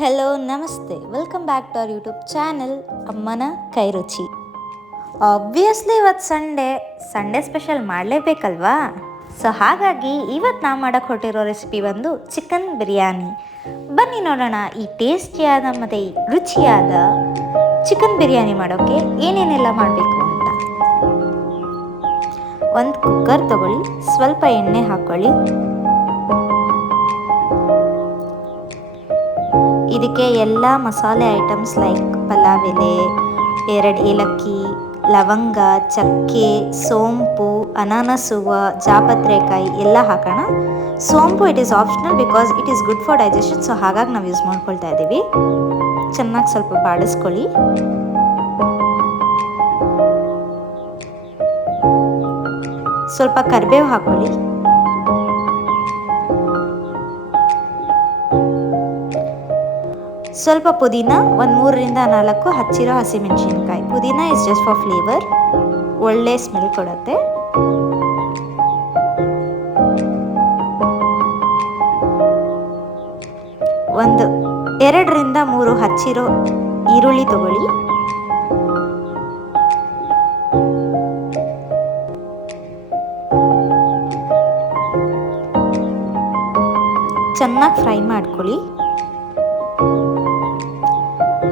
Hello ನಮಸ್ತೆ, welcome back to our YouTube channel ಅಮ್ಮನ ಕೈರುಚಿ. ಆಬ್ವಿಯಸ್ಲಿ ಇವತ್ತು ಸಂಡೇ ಸ್ಪೆಷಲ್ ಮಾಡಲೇಬೇಕಲ್ವಾ. ಸೊ ಹಾಗಾಗಿ ಇವತ್ತು ನಾವು ಮಾಡೋಕ್ಕೆ ಹೊರಟಿರೋ ರೆಸಿಪಿ ಒಂದು ಚಿಕನ್ ಬಿರಿಯಾನಿ. ಬನ್ನಿ ನೋಡೋಣ ಈ ಟೇಸ್ಟಿಯಾದ ಮತ್ತು ರುಚಿಯಾದ ಚಿಕನ್ ಬಿರಿಯಾನಿ ಮಾಡೋಕ್ಕೆ ಏನೇನೆಲ್ಲ ಮಾಡಬೇಕು ಅಂತ. ಒಂದು ಕುಕ್ಕರ್ ತಗೊಳ್ಳಿ, ಸ್ವಲ್ಪ ಎಣ್ಣೆ ಹಾಕ್ಕೊಳ್ಳಿ. ಇದಕ್ಕೆ ಎಲ್ಲ ಮಸಾಲೆ ಐಟಮ್ಸ್ ಲೈಕ್ ಪಲಾವ್ ಎಲೆ, 2 ಏಲಕ್ಕಿ, ಲವಂಗ, ಚಕ್ಕೆ, ಸೋಂಪು, ಅನಾನಸ್ ಹೂವು, ಜಾಪತ್ರೆಕಾಯಿ ಎಲ್ಲ ಹಾಕೋಣ. ಸೋಂಪು it is optional because it is good for digestion. So ಹಾಗಾಗಿ ನಾವು ಯೂಸ್ ಮಾಡ್ಕೊಳ್ತಾ ಇದ್ದೀವಿ. ಚೆನ್ನಾಗಿ ಸ್ವಲ್ಪ ಬಾಡಿಸ್ಕೊಳ್ಳಿ. ಸ್ವಲ್ಪ ಕರಿಬೇವು ಹಾಕ್ಕೊಳ್ಳಿ. ಸ್ವಲ್ಪ ಪುದೀನ, ಒಂದು 3ರಿಂದ 4 ಹಚ್ಚಿರೋ ಹಸಿಮೆಣಸಿನ್ಕಾಯಿ. ಪುದೀನ ಇಸ್ ಜಸ್ಟ್ ಫಾರ್ ಫ್ಲೇವರ್, ಒಳ್ಳೆ ಸ್ಮೆಲ್ ಕೊಡುತ್ತೆ. ಒಂದು 2ರಿಂದ 3 ಹಚ್ಚಿರೋ ಈರುಳ್ಳಿ ತಗೊಳ್ಳಿ. ಚೆನ್ನಾಗಿ ಫ್ರೈ ಮಾಡ್ಕೊಳ್ಳಿ.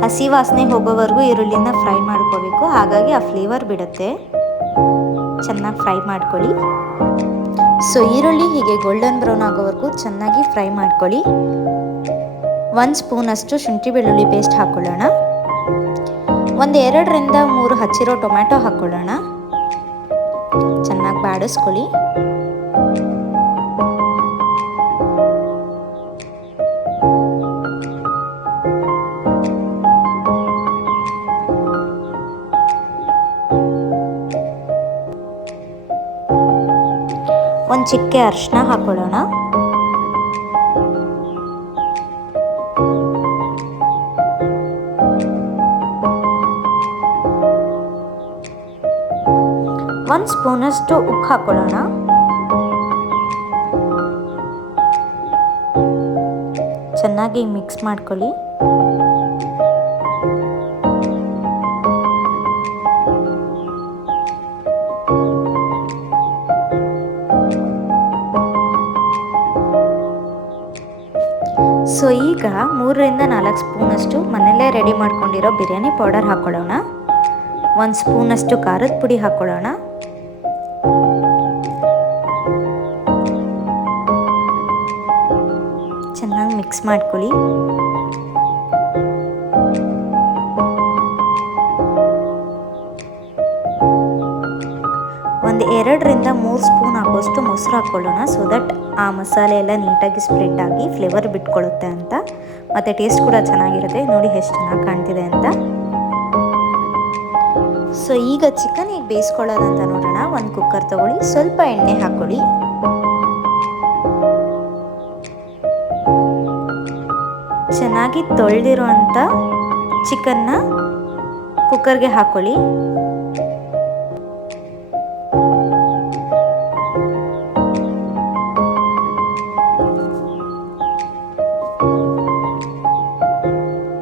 ಹಸಿ ವಾಸನೆ ಹೋಗೋವರೆಗೂ ಈರುಳ್ಳಿನ ಫ್ರೈ ಮಾಡ್ಕೋಬೇಕು, ಹಾಗಾಗಿ ಆ ಫ್ಲೇವರ್ ಬಿಡುತ್ತೆ. ಚೆನ್ನಾಗಿ ಫ್ರೈ ಮಾಡ್ಕೊಳ್ಳಿ. ಸೊ ಈರುಳ್ಳಿ ಹೀಗೆ ಗೋಲ್ಡನ್ ಬ್ರೌನ್ ಆಗೋವರೆಗೂ ಚೆನ್ನಾಗಿ ಫ್ರೈ ಮಾಡ್ಕೊಳ್ಳಿ. 1 ಸ್ಪೂನಷ್ಟು ಶುಂಠಿ ಬೆಳ್ಳುಳ್ಳಿ ಪೇಸ್ಟ್ ಹಾಕ್ಕೊಳ್ಳೋಣ. ಒಂದು 2ರಿಂದ 3 ಹಚ್ಚಿರೋ ಟೊಮ್ಯಾಟೊ ಹಾಕ್ಕೊಳ್ಳೋಣ. ಚೆನ್ನಾಗಿ ಬಾಡಿಸ್ಕೊಳ್ಳಿ. ಒಂದು ಚಿಟಿಕೆ ಅರಿಶಿನ ಹಾಕ್ಕೊಳ್ಳೋಣ. ಒಂದು ಸ್ಪೂನಷ್ಟು ಉಪ್ಪು ಹಾಕ್ಕೊಳ್ಳೋಣ. ಚೆನ್ನಾಗಿ ಮಿಕ್ಸ್ ಮಾಡ್ಕೊಳ್ಳಿ. ಸೊ ಈಗ 3ರಿಂದ 4 ಸ್ಪೂನಷ್ಟು ಮನೆಯಲ್ಲೇ ರೆಡಿ ಮಾಡ್ಕೊಂಡಿರೋ ಬಿರಿಯಾನಿ ಪೌಡರ್ ಹಾಕ್ಕೊಳ್ಳೋಣ. 1 ಸ್ಪೂನಷ್ಟು ಖಾರದ ಪುಡಿ ಹಾಕ್ಕೊಳ್ಳೋಣ. ಚೆನ್ನಾಗಿ ಮಿಕ್ಸ್ ಮಾಡ್ಕೊಳ್ಳಿ. ಒಂದು 2ರಿಂದ 3 ಸ್ಪೂನ್ ಆಗೋಷ್ಟು ಮೊಸರು ಹಾಕ್ಕೊಳ್ಳೋಣ. ಸೊ ದಟ್ ಆ ಮಸಾಲೆ ಎಲ್ಲ ನೀಟಾಗಿ ಸ್ಪ್ರೆಡ್ ಆಗಿ ಫ್ಲೇವರ್ ಬಿಟ್ಕೊಳ್ಳುತ್ತೆ ಅಂತ, ಮತ್ತು ಟೇಸ್ಟ್ ಕೂಡ ಚೆನ್ನಾಗಿರುತ್ತೆ. ನೋಡಿ ಎಷ್ಟು ಚೆನ್ನಾಗಿ ಕಾಣ್ತಿದೆ ಅಂತ. ಸೊ ಈಗ ಚಿಕನ್ ಹೇಗೆ ಬೇಯಿಸ್ಕೊಳ್ಳೋದಂತ ನೋಡೋಣ. ಒಂದು ಕುಕ್ಕರ್ ತಗೊಳ್ಳಿ, ಸ್ವಲ್ಪ ಎಣ್ಣೆ ಹಾಕ್ಕೊಳ್ಳಿ. ಚೆನ್ನಾಗಿ ತೊಳೆದಿರುವಂಥ ಚಿಕನ್ನ ಕುಕ್ಕರ್ಗೆ ಹಾಕ್ಕೊಳ್ಳಿ.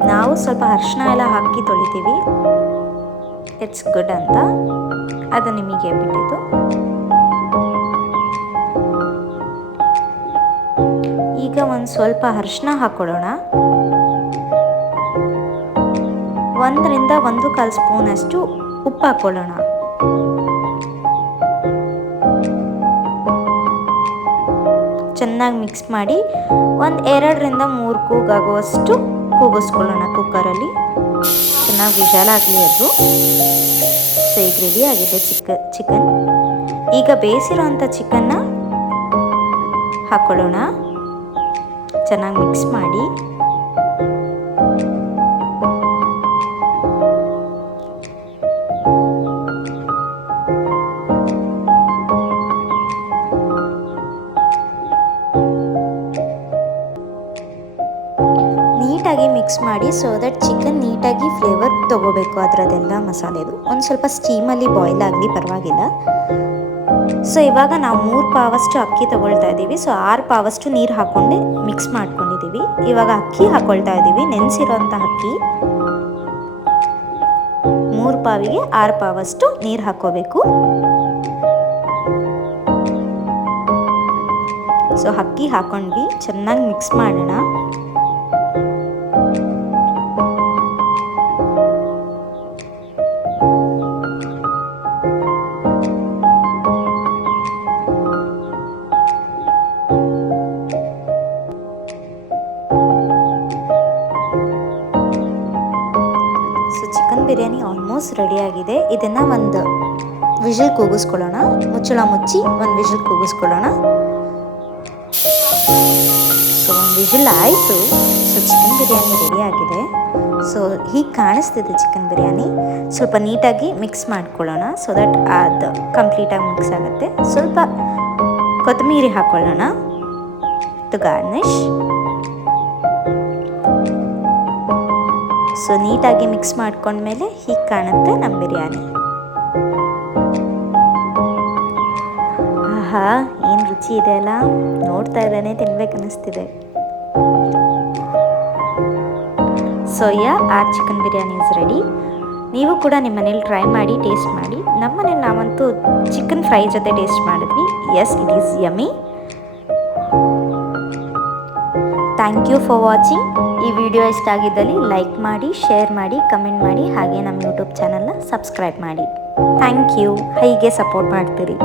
ನಾವು ಸ್ವಲ್ಪ ಅರಿಶಿನ ಎಲ್ಲ ಹಾಕಿ ತೊಳಿತೀವಿ, ಇಟ್ಸ್ ಗುಡ್ ಅಂತ. ಅದು ನಿಮಗೆ ಬಿಟ್ಟಿದ್ದು. ಈಗ ಒಂದು ಸ್ವಲ್ಪ ಅರಿಶಿನ ಹಾಕ್ಕೊಳ್ಳೋಣ. 1ರಿಂದ 1.25 ಸ್ಪೂನಷ್ಟು ಉಪ್ಪು ಹಾಕ್ಕೊಳ್ಳೋಣ. ಚೆನ್ನಾಗಿ ಮಿಕ್ಸ್ ಮಾಡಿ ಒಂದು 2ರಿಂದ 3 ಕೂಗಾಗುವಷ್ಟು ಕೂಗಿಸ್ಕೊಳ್ಳೋಣ ಕುಕ್ಕರಲ್ಲಿ. ಚೆನ್ನಾಗಿ ವಿಷಲ್ ಆಗಲಿ ಅದು. ಸೊ ಈಗ ರೆಡಿ ಆಗಿದೆ ಚಿಕನ್. ಈಗ ಬೇಯಿಸಿರೋಂಥ ಚಿಕನ್ನ ಹಾಕ್ಕೊಳ್ಳೋಣ. ಚೆನ್ನಾಗಿ ಮಿಕ್ಸ್ ಮಾಡಿ. ನೀಟಾಗಿ ಮಿಕ್ಸ್ ಮಾಡಿ, ಸೊ ದಟ್ ಚಿಕನ್ ನೀಟಾಗಿ ಫ್ಲೇವರ್ ತೊಗೋಬೇಕು ಅದರದ್ದೆಲ್ಲ ಮಸಾಲೆದು. ಒಂದು ಸ್ವಲ್ಪ ಸ್ಟೀಮಲ್ಲಿ ಬಾಯ್ಲ್ ಆಗಲಿ, ಪರವಾಗಿಲ್ಲ. ಸೊ ಇವಾಗ ನಾವು 3 ಪಾವಷ್ಟು ಅಕ್ಕಿ ತೊಗೊಳ್ತಾ ಇದ್ದೀವಿ. ಸೊ 6 ಪಾವಷ್ಟು ನೀರು ಹಾಕ್ಕೊಂಡು ಮಿಕ್ಸ್ ಮಾಡ್ಕೊಂಡಿದ್ದೀವಿ. ಇವಾಗ ಅಕ್ಕಿ ಹಾಕ್ಕೊಳ್ತಾ ಇದ್ದೀವಿ, ನೆನೆಸಿರೋಂಥ ಅಕ್ಕಿ. 3 ಪಾವಿಗೆ 6 ಪಾವಷ್ಟು ನೀರು ಹಾಕ್ಕೋಬೇಕು. ಸೊ ಅಕ್ಕಿ ಹಾಕ್ಕೊಂಡ್ವಿ, ಚೆನ್ನಾಗಿ ಮಿಕ್ಸ್ ಮಾಡೋಣ. ಸೊ ಚಿಕನ್ ಬಿರಿಯಾನಿ ಆಲ್ಮೋಸ್ಟ್ ರೆಡಿಯಾಗಿದೆ. ಇದನ್ನು ಒಂದು ವಿಷಲ್ ಕೂಗಿಸ್ಕೊಳ್ಳೋಣ. ಮುಚ್ಚಳ ಮುಚ್ಚಿ ಒಂದು ವಿಷಲ್ ಕೂಗಿಸ್ಕೊಳ್ಳೋಣ. ಸೊ ಒಂದು ವಿಷಲ್ ಆಯಿತು. ಸೊ ಚಿಕನ್ ಬಿರಿಯಾನಿ ರೆಡಿಯಾಗಿದೆ. ಸೊ ಹೀಗೆ ಕಾಣಿಸ್ತಿದೆ ಚಿಕನ್ ಬಿರಿಯಾನಿ. ಸ್ವಲ್ಪ ನೀಟಾಗಿ ಮಿಕ್ಸ್ ಮಾಡ್ಕೊಳ್ಳೋಣ, ಸೊ ದಟ್ ಅದು ಕಂಪ್ಲೀಟಾಗಿ ಮಿಕ್ಸ್ ಆಗುತ್ತೆ. ಸ್ವಲ್ಪ ಕೊತ್ತಂಬರಿ ಹಾಕ್ಕೊಳ್ಳೋಣ ಟು ಗಾರ್ನಿಷ್. ಸೊ ನೀಟಾಗಿ ಮಿಕ್ಸ್ ಮಾಡ್ಕೊಂಡ್ಮೇಲೆ ಹೀಗೆ ಕಾಣುತ್ತೆ ನಮ್ಮ ಬಿರಿಯಾನಿ. ಆಹಾ, ಏನು ರುಚಿ ಇದೆ ಅಲ್ಲ, ನೋಡ್ತಾ ಇದ್ದಾನೆ ತಿನ್ಬೇಕು ಅನ್ನಿಸ್ತಿದೆ. So or chicken biryani is ready. ನೀವು ಕೂಡ ನಿಮ್ಮ ಮನೇಲಿ ಟ್ರೈ ಮಾಡಿ, ಟೇಸ್ಟ್ ಮಾಡಿ. ನಮ್ಮ ಮನೇಲಿ ನಾವಂತೂ ಚಿಕನ್ ಫ್ರೈ ಜೊತೆ ಟೇಸ್ಟ್ ಮಾಡಿದ್ವಿ. Yes, it is yummy. Thank you for watching. ಈ ವಿಡಿಯೋ ಇಷ್ಟ ಆಗಿದ್ದಲ್ಲಿ ಲೈಕ್ ಮಾಡಿ, ಶೇರ್ ಮಾಡಿ, ಕಮೆಂಟ್ ಮಾಡಿ, ಹಾಗೆ ನಮ್ಮ ಯೂಟ್ಯೂಬ್ ಚಾನಲ್ನ ಸಬ್ಸ್ಕ್ರೈಬ್ ಮಾಡಿ. Thank you. ಹೀಗೆ ಸಪೋರ್ಟ್ ಮಾಡ್ತೀರಿ.